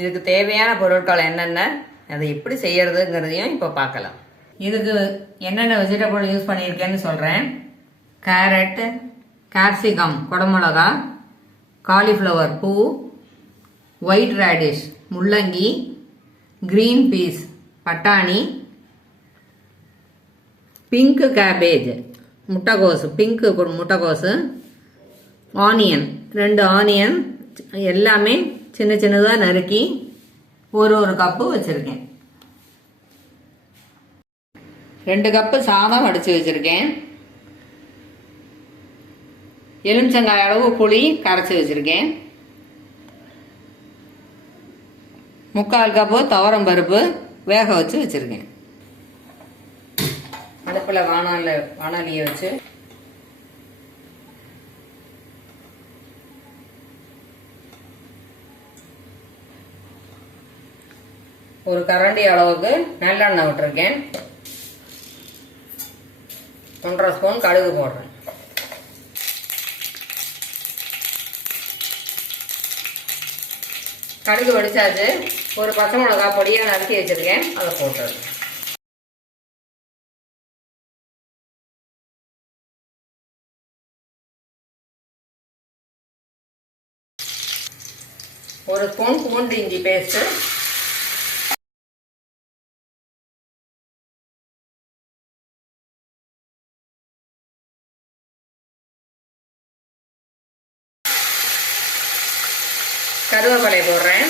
இதுக்கு தேவையான பொருட்கள் என்னென்ன, அதை எப்படி செய்யறதுங்கிறதையும் இப்போ பார்க்கலாம். இதுக்கு என்னென்ன வெஜிடபிள் யூஸ் பண்ணியிருக்கேன்னு சொல்கிறேன். கேரட், கேப்சிகம் குடமிளகா, காலிஃப்ளவர் பூ, ஒயிட் ரேடிஷ் முள்ளங்கி, கிரீன் பீஸ் பட்டாணி, பிங்க் கேபேஜ் முட்டைகோசு, பிங்க் முட்டைகோசு, ஆனியன் 2 ஆனியன் எல்லாமே சின்ன சின்னதாக நறுக்கி ஒரு கப்பு வச்சுருக்கேன். 2 கப்பு சாதம் வடித்து வச்சுருக்கேன். எலுமிச்சங்காய் அளவு புளி கரைச்சி வச்சுருக்கேன். 3/4 கப்பு துவரம் பருப்பு வேக வச்சு வச்சுருக்கேன். அடுப்பில் வாணலியை வச்சு ஒரு கரண்டி அளவுக்கு நல்லெண்ணெய் விட்டுருக்கேன். 1.5 ஸ்பூன் கடுகு போடுறேன். கடுகு வெடிச்சாச்சு. ஒரு பச்சை மிளகாய் பொடியாக நறுக்கி வச்சிருக்கேன், அதை போட்டுருக்கேன். ஒரு ஸ்பூன் பூண்டு இஞ்சி பேஸ்ட்டு, கருவேப்பிலை போடுறேன்.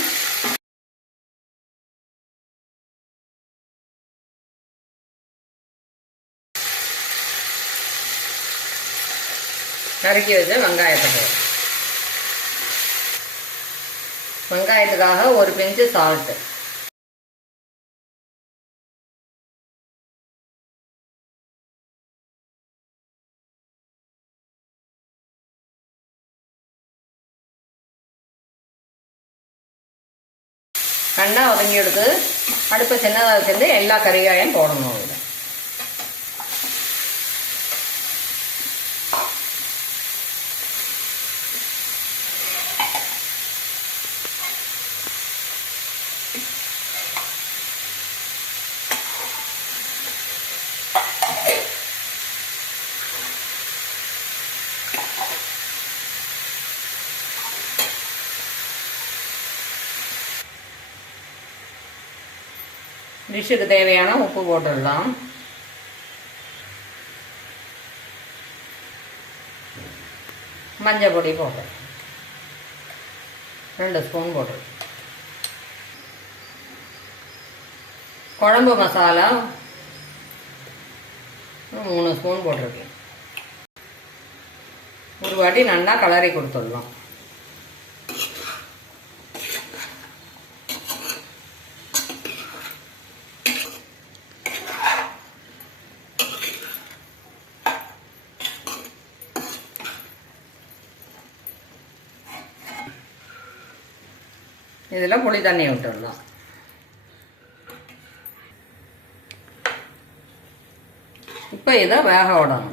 நறுக்கி வச்சு வெங்காயத்தை போடுறேன். வெங்காயத்துக்காக ஒரு பிஞ்சு சால்ட்டு, நல்லா ஒதுங்கி எடுத்து அடுப்பை சின்னதாக வச்சிருந்து எல்லா கறிகாயும் போடணும். இதில் டிஷ்ஷுக்கு தேவையான உப்பு போட்டுடலாம். மஞ்சள் பொடி போடுறேன், 2 ஸ்பூன் போடுறேன். குழம்பு மசாலா 3 ஸ்பூன் போட்டிருக்கேன். ஒரு வாட்டி நல்லா கலரி கொடுத்துடலாம். இதில் புளி தண்ணி விட்டுடலாம். இப்போ இதை வேக விடணும்.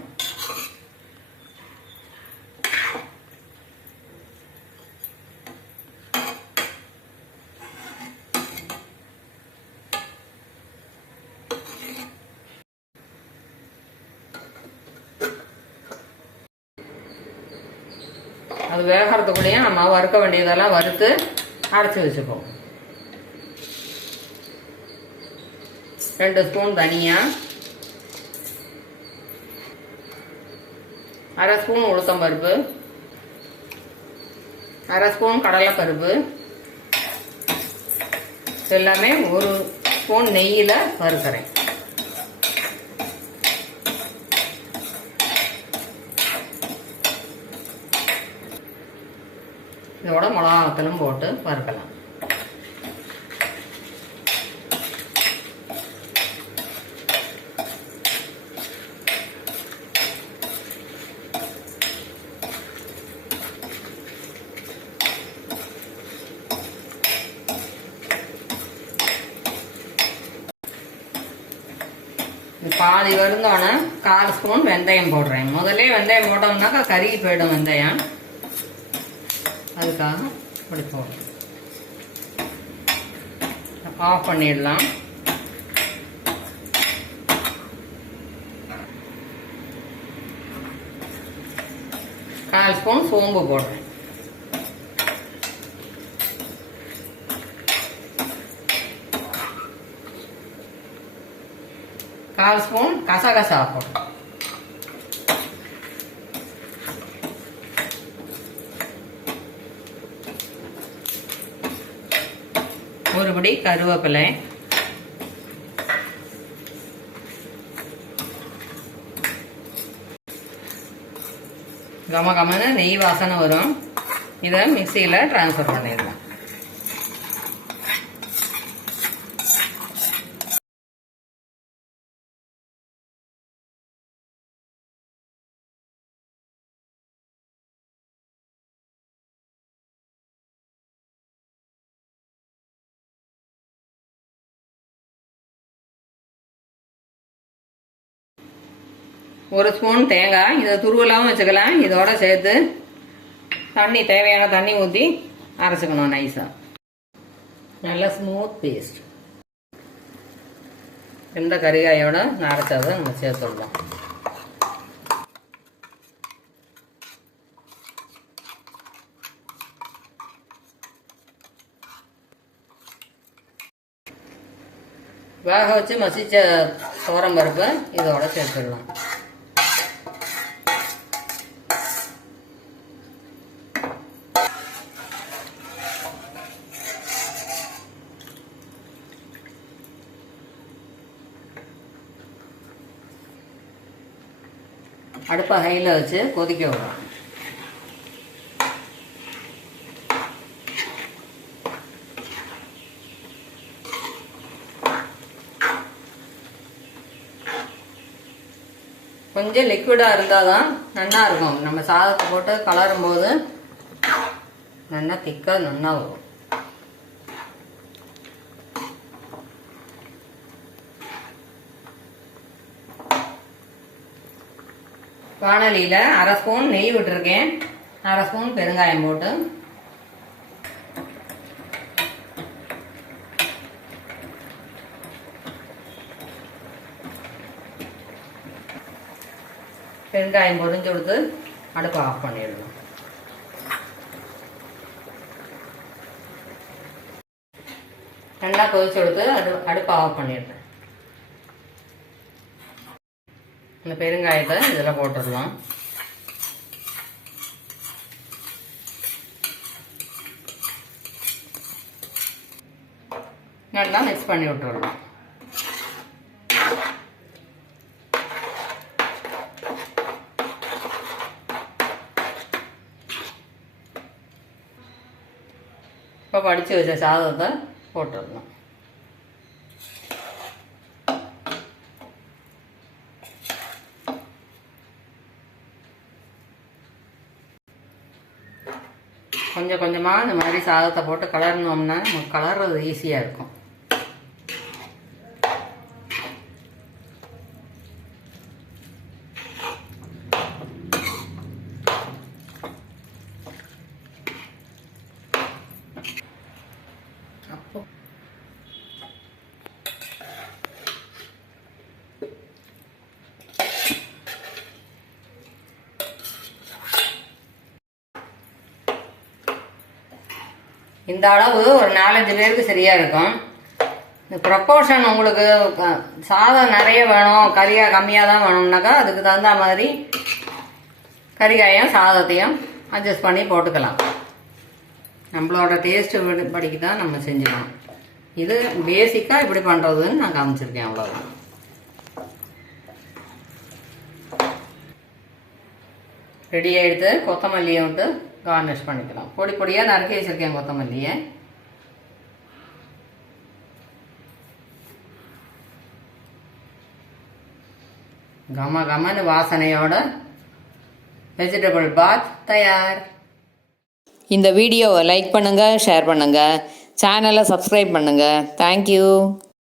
அது வேகிறதுக்குள்ளேயே நம்ம வறுக்க வேண்டியதெல்லாம் வறுத்து அரைச்சி வச்சுப்போம். 2 ஸ்பூன் தனியா, 1/2 ஸ்பூன் உளுத்தம்பருப்பு, 1/2 ஸ்பூன் கடலைப்பருப்பு, எல்லாமே 1 ஸ்பூன் நெய்யில் வறுக்கிறேன். இதோட மிளகாத்தூளும் போட்டு வறுக்கலாம். பாதி வருந்தோன்னே 1/4 ஸ்பூன் வெந்தயம் போடுறேன். முதல்ல வெந்தயம் போட்டோம்னாக்கா கருகி போயிடும் வெந்தயம், அதுக்காக இப்படி போடுறேன். ஆஃப் பண்ணிடலாம். கால் ஸ்பூன் சோம்பு போடுறேன். கால் ஸ்பூன் கசகசா போடுறேன். ஒருபடி கருவேப்பிலை, கமகமன்னு நெய் வாசனை வரும். இதை மிக்சியில் ட்ரான்ஸ்ஃபர் பண்ணிடலாம். ஒரு ஸ்பூன் தேங்காய், இதை துருவலாகவும் வச்சுக்கலாம். இதோட சேர்த்து தண்ணி, தேவையான தண்ணி ஊற்றி அரைச்சிக்கணும் நைஸாக. நல்ல ஸ்மூத் பேஸ்ட். இந்த கறிகாயோட அரைச்சதை நம்ம சேர்த்துடலாம். வேக வச்சு மசிச்ச சோரம் பருப்பு இதோட சேர்த்துடலாம். அடுப்பை ஹையில் வச்சு கொதிக்க விடலாம். கொஞ்சம் லிக்விடாக இருந்தால் தான் நல்லா இருக்கும். நம்ம சாதத்தை போட்டு கலரும் போது நல்லா திக்காக நல்லா வரும். வானலியில் அரை ஸ்பூன் நெய் விட்டுருக்கேன். அரை ஸ்பூன் பெருங்காயம் போட்டு பெருங்காயம் பொரிஞ்சு கொடுத்து அடுப்பை ஆஃப் பண்ணிடணும். நல்லா கொதிச்சு கொடுத்து அடுப்பை ஆஃப் பண்ணிடுறேன். இந்த பெருங்காயத்தை இதில் போட்டுடலாம். நல்லா மிக்ஸ் பண்ணி விட்டுடலாம். இப்போ வடித்து வச்ச சாதத்தை போட்டுடலாம். கொஞ்சம் கொஞ்சமாக இந்த மாதிரி சாதத்தை போட்டு கலர்னோம்னா நமக்கு கலர்றது ஈஸியாக இருக்கும். இந்த அளவு ஒரு 4-5 பேருக்கு சரியாக இருக்கும். இந்த ப்ரப்போர்ஷன் உங்களுக்கு சாதம் நிறைய வேணும், கறியாக கம்மியாக தான் வேணும்னாக்கா அதுக்கு தகுந்த மாதிரி கறிகாயும் சாதத்தையும் அட்ஜஸ்ட் பண்ணி போட்டுக்கலாம். நம்மளோட டேஸ்ட்டு படிக்கு தான் நம்ம செஞ்சுக்கணும். இது பேசிக்காக இப்படி பண்ணுறதுன்னு நான் காமிச்சிருக்கேன், அவ்வளோதான். ரெடி ஆகிடுத்து. கொத்தமல்லியை விட்டு கார்னிஷ் பண்ணிக்கலாம். பொடி பொடியாக நறுக்கி வச்சுருக்கேன் கொத்தமல்லியை. கமன்னு வாசனையோட வெஜிடபிள் பாத் தயார். இந்த வீடியோவை லைக் பண்ணுங்கள், ஷேர் பண்ணுங்கள், சேனலை சப்ஸ்கிரைப் பண்ணுங்கள். தேங்க்யூ.